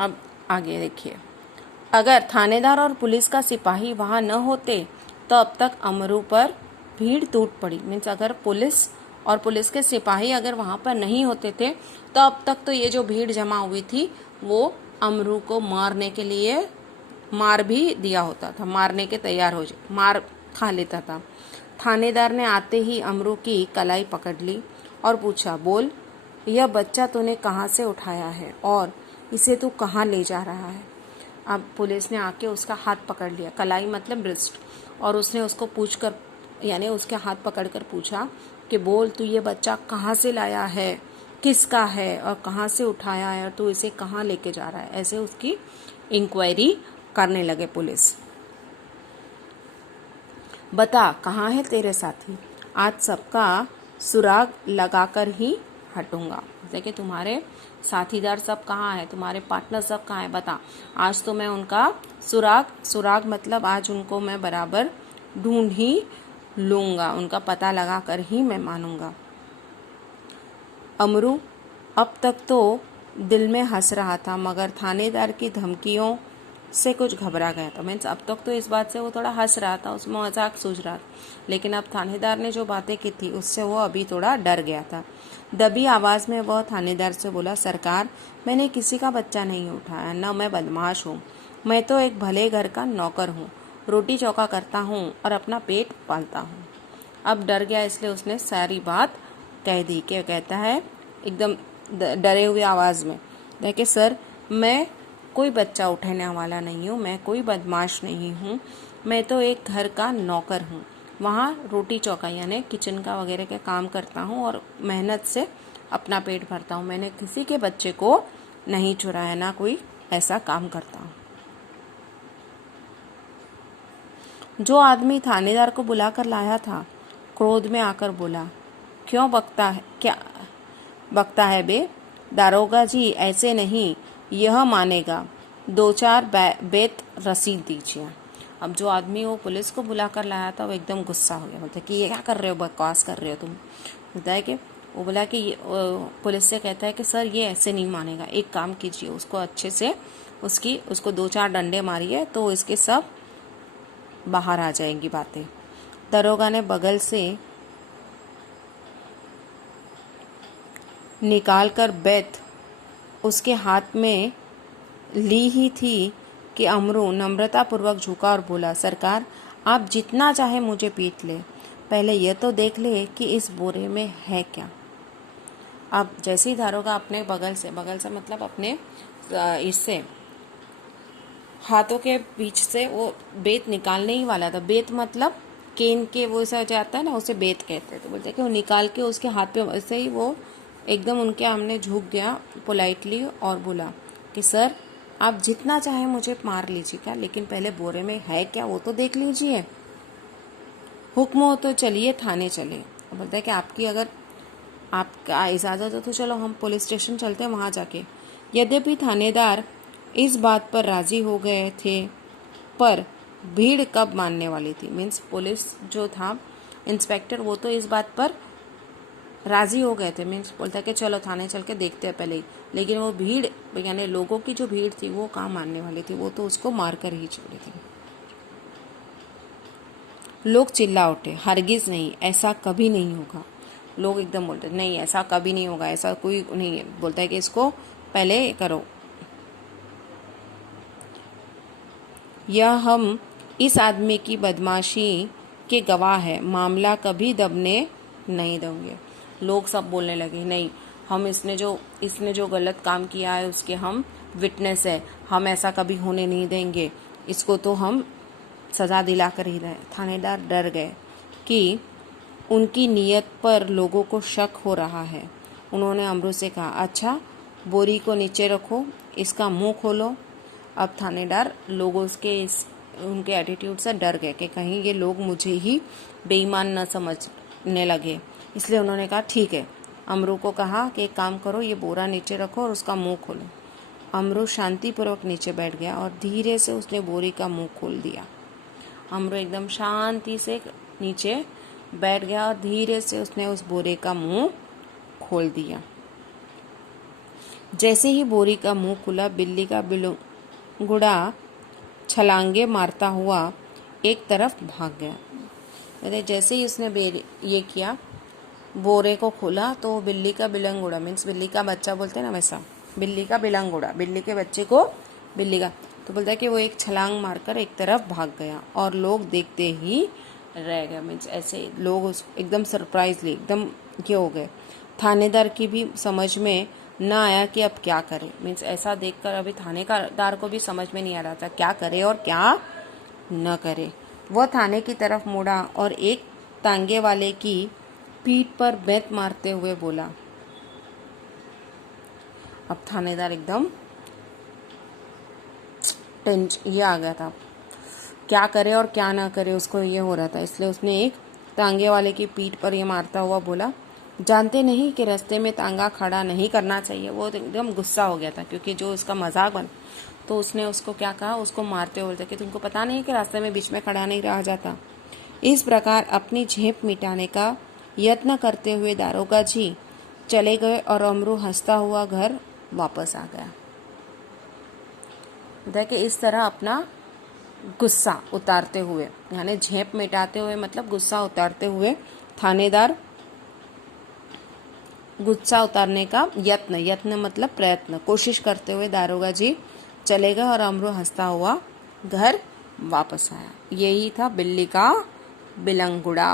अब आगे देखिए, अगर थानेदार और पुलिस का सिपाही वहां न होते तो अब तक अमरू पर भीड़ टूट पड़ी। मीन्स अगर पुलिस और पुलिस के सिपाही अगर वहां पर नहीं होते थे तो अब तक तो ये जो भीड़ जमा हुई थी वो अमरू को मारने के लिए मार भी दिया होता था, मारने के तैयार हो मार खा लेता था। थानेदार ने आते ही अमरू की कलाई पकड़ ली और पूछा, बोल, यह बच्चा तूने कहाँ से उठाया है और इसे तू कहाँ ले जा रहा है? अब पुलिस ने आके उसका हाथ पकड़ लिया, कलाई मतलब ब्रिस्ट, और उसने उसको पूछकर यानी उसके हाथ पकड़कर पूछा कि बोल, तू ये बच्चा कहाँ से लाया है, किसका है और कहाँ से उठाया है और तू इसे कहाँ लेके जा रहा है? ऐसे उसकी इंक्वायरी करने लगे पुलिस। बता, कहाँ है तेरे साथी? आज सबका सुराग लगाकर ही हटूंगा। देखिए, तुम्हारे साथीदार सब कहाँ है, तुम्हारे पार्टनर सब कहाँ है, बता। आज तो मैं उनका सुराग मतलब आज उनको मैं बराबर ढूंढ ही लूंगा, उनका पता लगा कर ही मैं मानूंगा। अमरू अब तक तो दिल में हंस रहा था मगर थानेदार की धमकियों से कुछ घबरा गया था। मीन्स अब तक तो इस बात से वो थोड़ा हंस रहा था, उसमें मजाक सूझ रहा था, लेकिन अब थानेदार ने जो बातें की थी उससे वो अभी थोड़ा डर गया था। दबी आवाज में वह थानेदार से बोला, सरकार, मैंने किसी का बच्चा नहीं उठाया, न मैं बदमाश हूँ, मैं तो एक भले घर का नौकर हूँ, रोटी चौका करता हूँ और अपना पेट पालता हूँ। अब डर गया इसलिए उसने सारी बात कह दी। क्या कहता है एकदम डरे हुए आवाज में, देखिए सर, मैं कोई बच्चा उठाने वाला नहीं हूँ, मैं कोई बदमाश नहीं हूँ, मैं तो एक घर का नौकर हूँ, वहाँ रोटी चौका यानी किचन का वगैरह का काम करता हूँ और मेहनत से अपना पेट भरता हूँ, मैंने किसी के बच्चे को नहीं चुराया, ना कोई ऐसा काम करता हूँ। जो आदमी थानेदार को बुलाकर लाया था क्रोध में आकर बोला, क्यों बकता है बे? दारोगा जी ऐसे नहीं, यह मानेगा, 2-4 बेत रसीद दीजिए। अब जो आदमी वो पुलिस को बुलाकर लाया था वो एकदम गुस्सा हो गया, बोलता कि ये क्या कर रहे हो, बकवास कर रहे हो तुम। बोलता है कि वो बोला कि पुलिस से कहता है कि सर ये ऐसे नहीं मानेगा, एक काम कीजिए, उसको अच्छे से उसको 2-4 डंडे मारिए तो इसके सब बाहर आ जाएंगी बातें। दरोगा ने बगल से निकालकर बेत उसके हाथ में ली ही थी कि अमरू नम्रतापूर्वक झुका और बोला, सरकार, आप जितना चाहे मुझे पीट ले, पहले यह तो देख ले कि इस बोरे में है क्या। अब जैसे ही दारोगा अपने बगल से मतलब अपने इससे हाथों के बीच से वो बेत निकालने ही वाला था, बेत मतलब केन के वो ऐसा जाता है ना, उसे बेत कहते हैं, तो बोलते हैं कि वो निकाल के उसके हाथ पे वैसे ही वो एकदम उनके सामने झुक गया पोलाइटली और बोला कि सर, आप जितना चाहे मुझे मार लीजिएगा, लेकिन पहले बोरे में है क्या वो तो देख लीजिए, हुक्म हो तो चलिए थाने चले। बोलता है कि आपकी अगर आपका इजाज़त हो तो चलो हम पुलिस स्टेशन चलते हैं, वहाँ जाके। यद्यपि थानेदार इस बात पर राजी हो गए थे, पर भीड़ कब मानने वाली थी। मीन्स पुलिस जो था इंस्पेक्टर वो तो इस बात पर राजी हो गए थे, मीन्स बोलता है कि चलो थाने चल के देखते हैं पहले ही, लेकिन वो भीड़ यानी लोगों की जो भीड़ थी वो कहाँ मानने वाली थी, वो तो उसको मार कर ही छोड़ी थी। लोग चिल्ला उठे, हरगिज नहीं, ऐसा कभी नहीं होगा। लोग एकदम बोलते नहीं, ऐसा कभी नहीं होगा, ऐसा कोई नहीं है। बोलता है कि इसको पहले करो, यह हम इस आदमी की बदमाशी के गवाह है, मामला कभी दबने नहीं देंगे। लोग सब बोलने लगे, नहीं, हम इसने जो गलत काम किया है उसके हम विटनेस है, हम ऐसा कभी होने नहीं देंगे, इसको तो हम सजा दिला कर ही रहे। थानेदार डर गए कि उनकी नीयत पर लोगों को शक हो रहा है। उन्होंने अमरू से कहा, अच्छा, बोरी को नीचे रखो, इसका मुंह खोलो। अब थानेदार लोगों के उनके एटीट्यूड से डर गए कि कहीं ये लोग मुझे ही बेईमान न समझने लगे, इसलिए उन्होंने कहा ठीक है। अमरू को कहा कि एक काम करो, ये बोरा नीचे रखो और उसका मुंह खोलो। अमरू शांतिपूर्वक नीचे बैठ गया और धीरे से उसने बोरी का मुंह खोल दिया। अमरू एकदम शांति से नीचे बैठ गया और धीरे से उसने उस बोरे का मुंह खोल दिया। जैसे ही बोरी का मुंह खुला, बिल्ली का बिलंगुड़ा छलांगे मारता हुआ एक तरफ भाग गया। अरे जैसे ही उसने ये किया, बोरे को खोला, तो बिल्ली का बिलंगुड़ा मीन्स बिल्ली का बच्चा बोलते हैं ना, वैसा बिल्ली का बिलंगुड़ा, बिल्ली के बच्चे को बिल्ली का, तो बोलता है कि वो एक छलांग मारकर एक तरफ भाग गया और लोग देखते ही रह गए। मीन्स ऐसे लोग एकदम सरप्राइजली एकदम ये हो गए। थानेदार की भी समझ में न आया कि अब क्या करे। मीन्स ऐसा देखकर अभी थानेदार को भी समझ में नहीं आ रहा था क्या करे और क्या न करे। वह थाने की तरफ मुड़ा और एक तांगे वाले की पीठ पर बेत मारते हुए बोला। अब थानेदार एकदम ये आ गया था, क्या करे और क्या ना करे उसको ये हो रहा था। इसलिए उसने एक तांगे वाले की पीठ पर ये मारता हुआ बोला, जानते नहीं कि रास्ते में तांगा खड़ा नहीं करना चाहिए। वो एकदम गुस्सा हो गया था क्योंकि जो उसका मजाक बन, तो उसने उसको क्या कहा, उसको मारते हुए बोलते कि तुमको पता नहीं कि रास्ते में बीच में खड़ा नहीं रहा जाता। इस प्रकार अपनी झेप मिटाने का यत्न करते हुए दारोगा जी चले गए और अमरू हंसता हुआ घर वापस आ गया। देखिए इस तरह अपना गुस्सा उतारते हुए, यानी झेप मिटाते हुए मतलब गुस्सा उतारते हुए, थानेदार गुस्सा उतारने का यत्न मतलब प्रयत्न, कोशिश करते हुए दारोगा जी चले गए और अमरू हंसता हुआ घर वापस आया। यही था बिल्ली का बिलंगुड़ा।